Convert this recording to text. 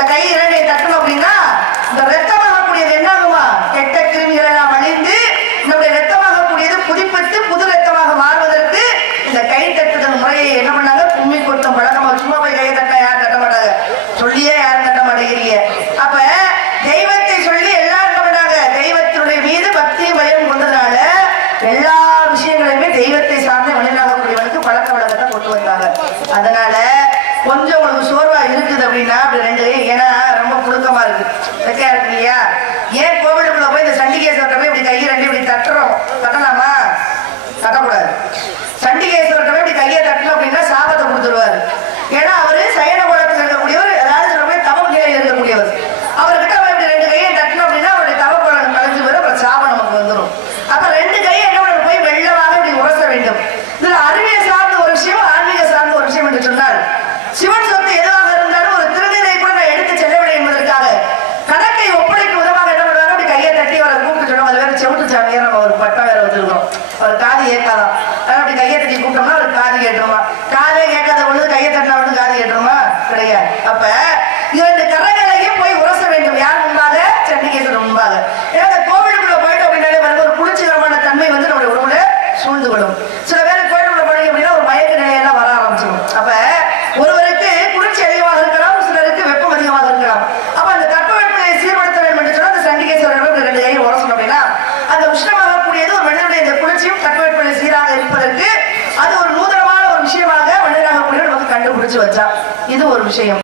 இந்த கை இரண்டையும் தட்டணும் அப்படின்னா இந்த ரத்தமாகக்கூடியது என்ன ஆகுமா? கெட்ட கிருமிகள் எல்லாம் அழிந்து நம்முடைய ரத்தமாகக்கூடியது புதுப்பித்து புது ரத்தமாக மாறுவதற்கு இந்த கை தட்டுதல் முறையை என்ன பண்ணாங்க? கும்மி கொட்டும் பழக்கமா. சும்மா போய் கையை தட்டா யாரும் தட்ட மாட்டாங்க, சொல்லியே யாரும் தட்ட மாட்டேங்கிறீங்க. அப்ப தெய்வத்தை சொல்லி எல்லாரும் என்ன பண்ணாங்க? தெய்வத்தினுடைய மீது பக்தி பயம் கொண்டதுனால எல்லா விஷயங்களையுமே தெய்வத்தை சார்ந்த மனிதனாகக்கூடியவனுக்கு பழக்க வழக்கத்தை கொண்டு வந்தாங்க. அதனால கொஞ்சம் உங்களுக்கு சோர்வா இருக்குது அப்படின்னா அப்படி ரெண்டு, ஏன்னா ரொம்ப புழுக்கமா இருக்கு, வெக்கையா இருக்கு இல்லையா? ஏன் கோவிலுக்குள்ள போய் இந்த சண்டிகேஸ்வரர் இப்படி கையை ரெண்டு இப்படி தட்டுறோம்? தட்டலாமா? தட்டக்கூடாது. சண்டிகேஸ்வரர் இப்படி கையை தட்டணும் அப்படின்னா சாபத்தை கொடுத்துருவாரு. ஏன்னா அவரு சயன குலத்தில் இருக்கக்கூடியவர், அதாவது சொல்ல போய் தவ நிலையில் இருக்கக்கூடியவர். அவர்கிட்ட அவர் இப்படி ரெண்டு கையை தட்டணும் அப்படின்னா அவருடைய தவ குலம் கலைஞ்சு போய் அப்புறம் சாபம் நமக்கு வந்துடும். அப்ப ரெண்டு கையை என்ன பண்ண போய் வெள்ளமாக இப்படி உரச வேண்டும். இதுல அறிவியல் சார்ந்த ஒரு விஷயம், ஆன்மீக சார்ந்த ஒரு விஷயம் என்று சொன்னால், சிவன் சொத்து எதுவாக இருந்தாலும் ஒரு திருநீரை கூட நான் எடுத்து செல்லவில்லை என்பதற்காக கணக்கை ஒப்படைக்கும் விதமாக என்ன பண்ணுவாங்க? அப்படி கையை தட்டி அவரை கூப்பிட்டு சொன்னோம். அது வேற செவிட்டு சாமியை நம்ம ஒரு பட்டம் வேற வச்சிருக்கோம், அவர் காது கேட்காதான். அப்படி கையை தட்டி கூப்பிட்டோம்னா அவருக்கு காது கேட்டுருமா? காதே கேட்காத பொழுது கையை தட்டினா அவனுக்கு காது கேட்டுருமா? கிடையாது. அப்ப இரண்டு கரங்களையும் போய் உரச வேண்டும். யார் முன்பாக? சண்டிகேஸ்வரர் முன்பாக. ஏன்னா அந்த கோவிலுக்குள்ள போயிட்டு அப்படின்னாலே வந்து ஒரு குளிர்ச்சிகரமான தன்மை வந்து நம்முடைய உடம்புல சூழ்ந்து கொள்ளும். சில பேர் கோயிலுக்குள்ள போனீங்க அப்படின்னா ஒரு மயக்க நிலையெல்லாம் வர ஆரம்பிச்சிடும். அப்ப ஒருவருக்கு குளிர்ச்சி அதிகமாக இருக்கலாம், சிலருக்கு வெப்பம் அதிகமாக இருக்கலாம். அப்ப அந்த தட்பவெப்பநிலையை சீர்படுத்த வேண்டும் என்று சொன்னால் அந்த சண்டிகேஸ்வரர் ரெண்டு கையை உரசணும் அப்படின்னா அந்த உஷ்ணமாகக்கூடியது ஒரு மனிதனுடைய இந்த குளிர்ச்சியும் தட்பவெப்பநிலை சீராக இருப்பதற்கு அது ஒரு நூதனமான ஒரு விஷயமாக மனிதனாகக்கூடிய நமக்கு கண்டுபிடிச்சு வச்சா. இது ஒரு விஷயம்.